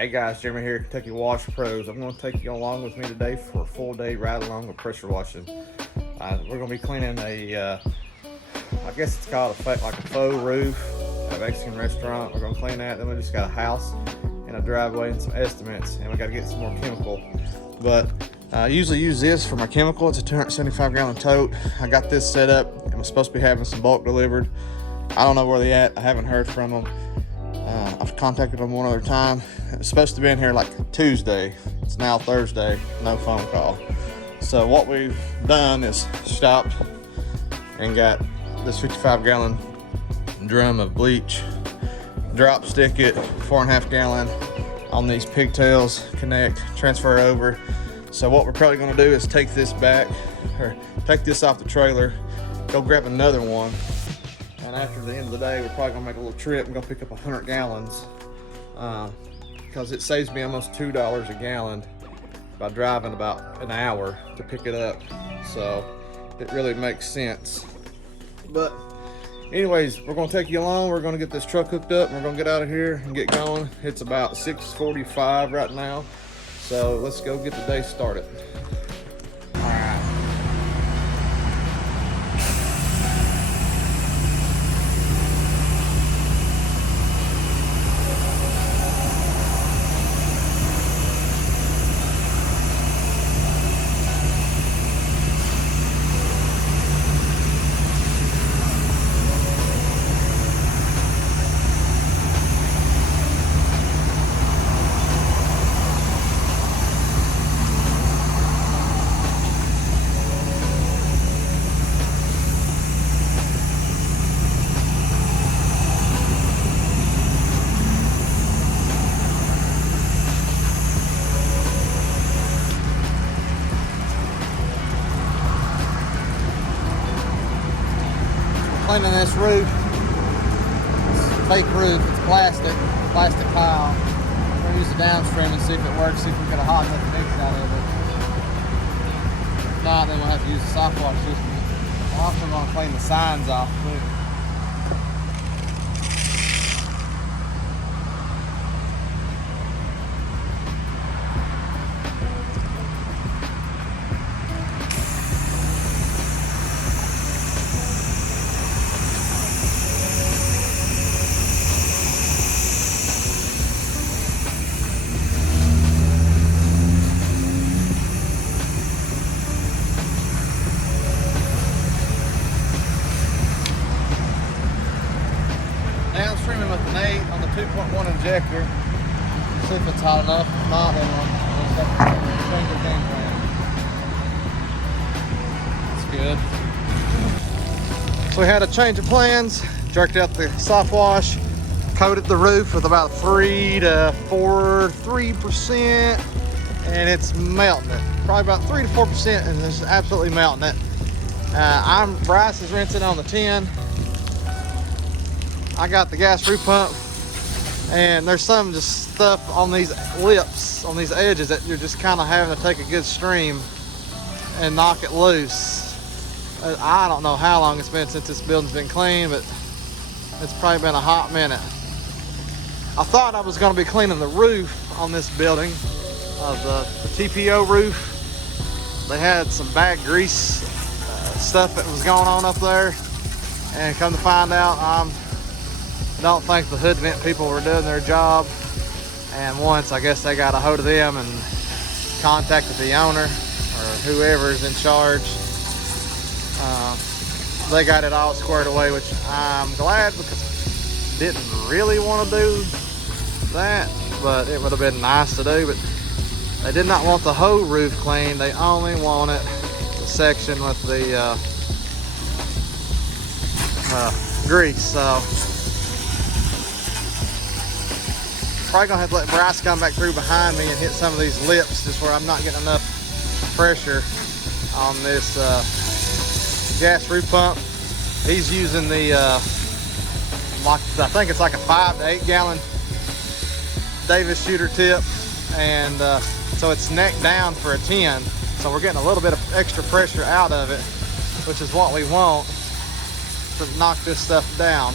Hey guys, Jeremy here, Kentucky Wash Pros. I'm going to take you along with me today for a full day ride along with pressure washing. We're going to be cleaning I guess it's called like a faux roof at a Mexican restaurant. We're going to clean that. Then we just got a house and a driveway and some estimates, and we got to get some more chemical. But I usually use this for my chemical. It's a 275 gallon tote. I got this set up. I'm supposed to be having some bulk delivered. I don't know where they at. I haven't heard from them. I've contacted them one other time. It's supposed to be in here like Tuesday. It's now Thursday, no phone call. So what we've done is stopped and got this 55 gallon drum of bleach, drop stick it 4.5 gallon on these pigtails, connect, transfer over. So what we're probably gonna do is take this back, or take this off the trailer, go grab another one. And after the end of the day, we're probably gonna make a little trip and go pick up 100 gallons because it saves me almost $2 a gallon by driving about an hour to pick it up. So it really makes sense. But anyways, we're gonna take you along. We're gonna get this truck hooked up and we're gonna get out of here and get going. It's about 6:45 right now. So let's go get the day started. Cleaning this roof. It's fake roof. It's plastic pile. We're gonna use the downstream and see if it works. See if we can get a hot enough mix out of it. If not, then we'll have to use the soft wash system. I'm also gonna clean the signs off too. Downstreaming with an 8 on the 2.1 injector. See if it's hot enough. If not, then we'll just have to change the game plan. That's good. So we had a change of plans. Jerked out the soft wash, coated the roof with about 3% to 3%, and it's melting it. Probably about 3 to 4%, and it's absolutely melting it. Bryce is rinsing on the 10. I got the gas roof pump, and there's some just stuff on these lips, on these edges, that you're just kind of having to take a good stream and knock it loose. I don't know how long it's been since this building's been clean, but it's probably been a hot minute. I thought I was going to be cleaning the roof on this building, the TPO roof. They had some bad grease stuff that was going on up there, and come to find out, don't think the hood vent people were doing their job. And once, I guess they got a hold of them and contacted the owner or whoever's in charge. They got it all squared away, which I'm glad, because I didn't really want to do that, but it would have been nice to do. But they did not want the whole roof cleaned. They only wanted the section with the grease. So probably gonna have to let Bryce come back through behind me and hit some of these lips, just where I'm not getting enough pressure on this gas roof pump. He's using the like, I think it's like a 5 to 8 gallon Davis shooter tip, and so it's neck down for a 10. So we're getting a little bit of extra pressure out of it, which is what we want to knock this stuff down.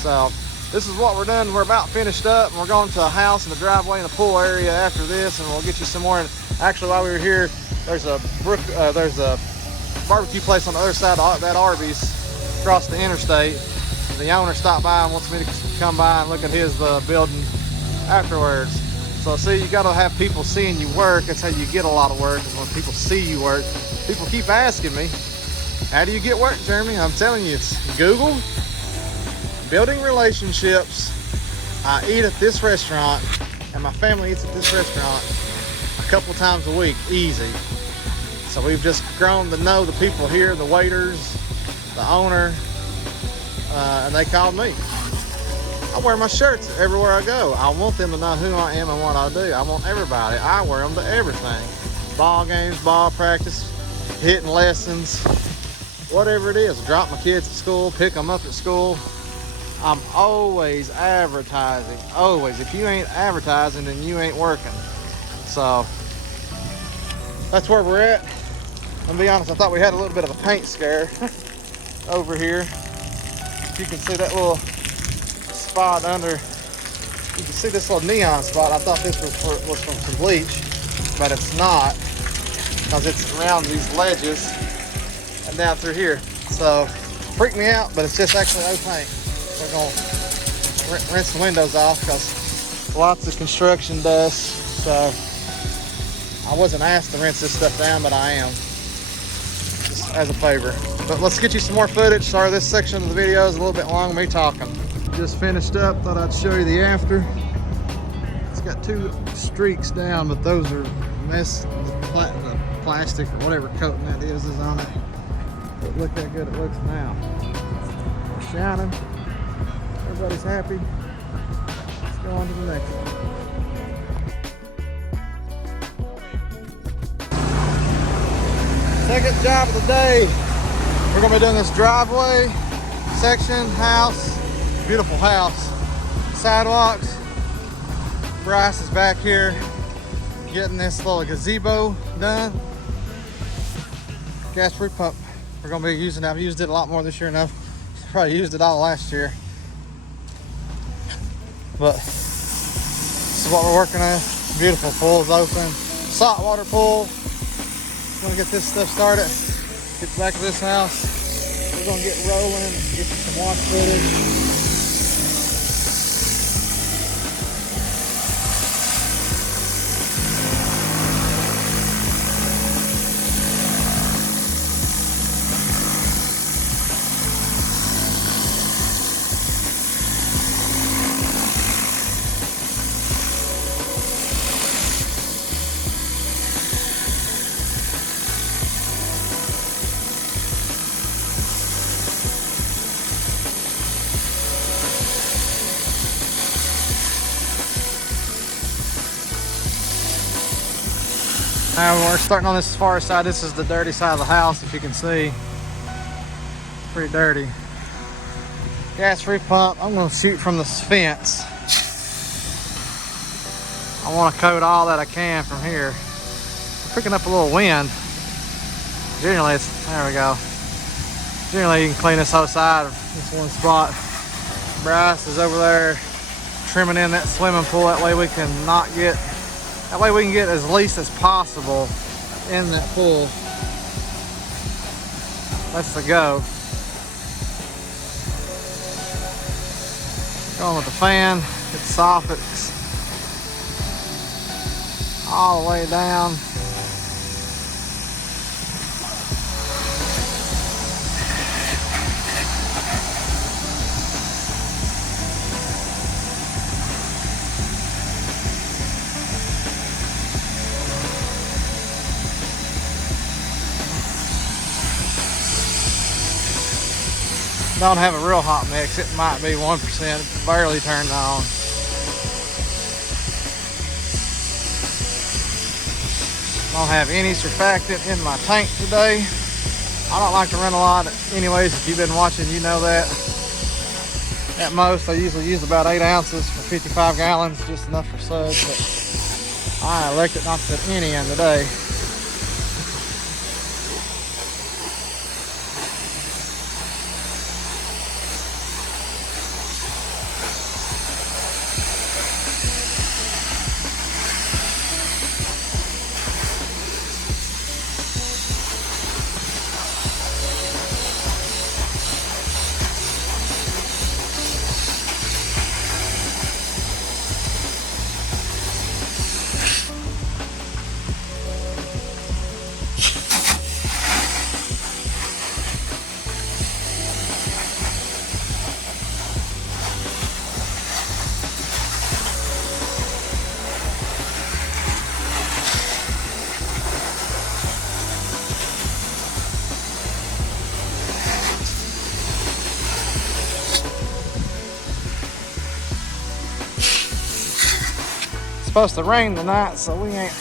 So this is what we're done. We're about finished up, and we're going to a house and a driveway and a pool area after this, and we'll get you some more. And actually, while we were here, there's a barbecue place on the other side of that Arby's across the interstate. The owner stopped by and wants me to come by and look at his building afterwards. So see, you got to have people seeing you work. That's how you get a lot of work, is when people see you work. People keep asking me, how do you get work, Jeremy? I'm telling you, it's Google, building relationships. I eat at this restaurant, and my family eats at this restaurant a couple times a week, easy. So we've just grown to know the people here, the waiters, the owner, and they called me. I wear my shirts everywhere I go. I want them to know who I am and what I do. I want everybody. I wear them to everything. Ball games, ball practice, hitting lessons, whatever it is. Drop my kids at school, pick them up at school. I'm always advertising, always. If you ain't advertising, then you ain't working. So that's where we're at. I'm gonna be honest, I thought we had a little bit of a paint scare over here. You can see that little spot under, you can see this little neon spot. I thought this was from some bleach, but it's not, because it's around these ledges and down through here. So freaked me out, but it's just actually old paint. We're gonna rinse the windows off because lots of construction dust. So I wasn't asked to rinse this stuff down, but I am, just as a favor. But let's get you some more footage. Sorry, this section of the video is a little bit long, me talking. Just finished up, thought I'd show you the after. It's got two streaks down, but those are the plastic or whatever coating that is on it. But look how good it looks now. It's shining. Everybody's happy. Let's go on to the next one. Second job of the day. We're gonna be doing this driveway section, house, beautiful house, sidewalks. Bryce is back here getting this little gazebo done. Gas-free pump. We're gonna be using it. I've used it a lot more this year enough. Probably used it all last year. But this is what we're working on. Beautiful pool's open. Saltwater pool. Gonna get this stuff started. Get back to this house. We're gonna get rolling, get you some wash footage. Now we're starting on this far side. This is the dirty side of the house, if you can see. Pretty dirty. Gas-free pump. I'm gonna shoot from this fence. I want to coat all that I can from here. We're picking up a little wind. Generally, there we go. Generally, you can clean this whole side of this one spot. Bryce is over there trimming in that swimming pool. That way we can get as least as possible in that pool. That's the go. Going with the fan, it softens all the way down. Don't have a real hot mix. It might be 1%. It's barely turned on. Don't have any surfactant in my tank today. I don't like to run a lot anyways. If you've been watching, you know that. At most, I usually use about 8 ounces for 55 gallons, just enough for suds, but I elected not to put any in today. supposed to rain tonight, so we ain't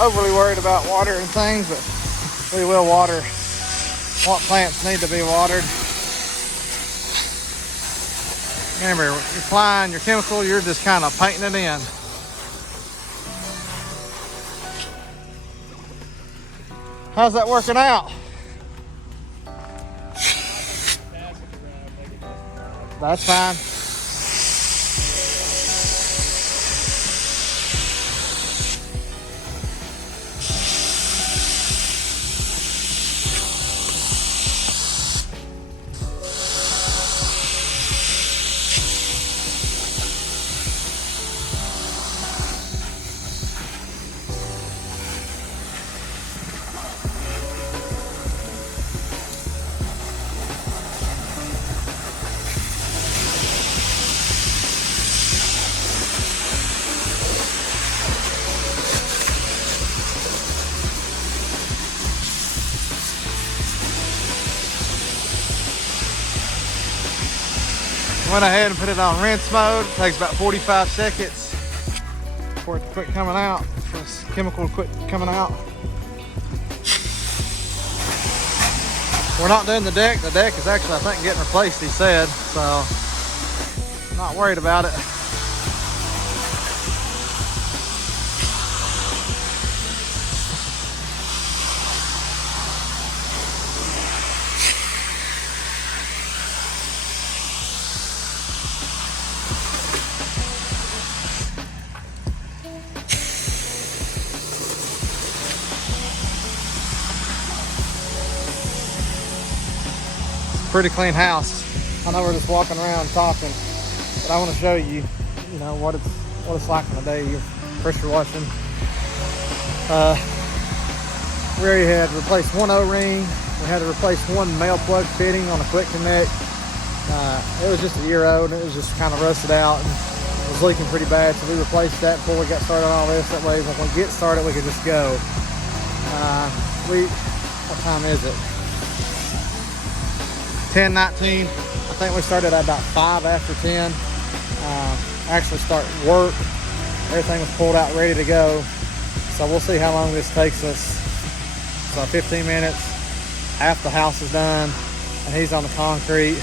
overly worried about watering things, but we will water what plants need to be watered. Remember, you're applying your chemical, you're just kind of painting it in. How's that working out? That's fine. Went ahead and put it on rinse mode. It takes about 45 seconds for it to quit coming out, for this chemical to quit coming out. We're not doing the deck. The deck is actually, I think, getting replaced, he said, so I'm not worried about it. Pretty clean house. I know we're just walking around talking, but I want to show you, what it's like in the day. You're pressure washing. We already had to replace one O-ring. We had to replace one male plug fitting on a quick connect. It was just a year old, and it was just kind of rusted out and it was leaking pretty bad. So we replaced that before we got started on all this. That way, when we get started, we could just go. What time is it? 10:19. I think we started at about 5 after 10. Actually start work. Everything was pulled out ready to go. So we'll see how long this takes us. So 15 minutes, half the house is done, and he's on the concrete.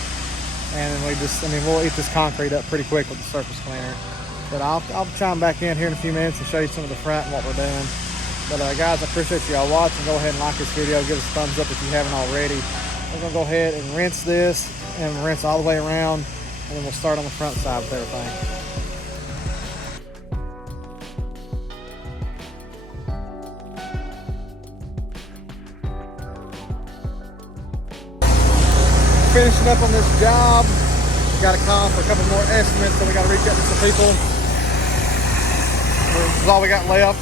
And then we'll eat this concrete up pretty quick with the surface cleaner. But I'll chime back in here in a few minutes and show you some of the front and what we're doing. But guys, I appreciate y'all watching. Go ahead and like this video. Give us a thumbs up if you haven't already. We're gonna go ahead and rinse this and rinse all the way around, and then we'll start on the front side with everything. Finishing up on this job. We got a call for a couple more estimates, so we got to reach out to some people. This is all we got left.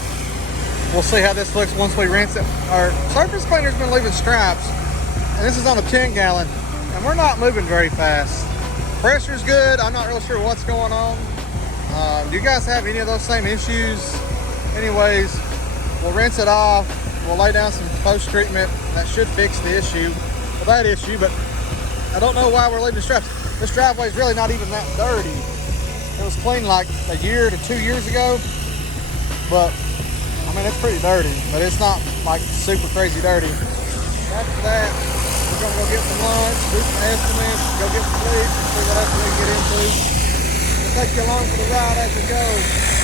We'll see how this looks once we rinse it. Our surface cleaner's been leaving stripes. And this is on a 10-gallon, and we're not moving very fast. Pressure's good. I'm not really sure what's going on. Do you guys have any of those same issues? Anyways, we'll rinse it off. We'll lay down some post-treatment. That should fix the issue, well, that issue, but I don't know why we're leaving straps. This driveway is really not even that dirty. It was cleaned like a year to 2 years ago, but I mean, it's pretty dirty, but it's not like super crazy dirty. After that, we're gonna go get some lunch, do some estimates, go get some sleep, and see what else we can get into. We'll take you along for the ride as it goes.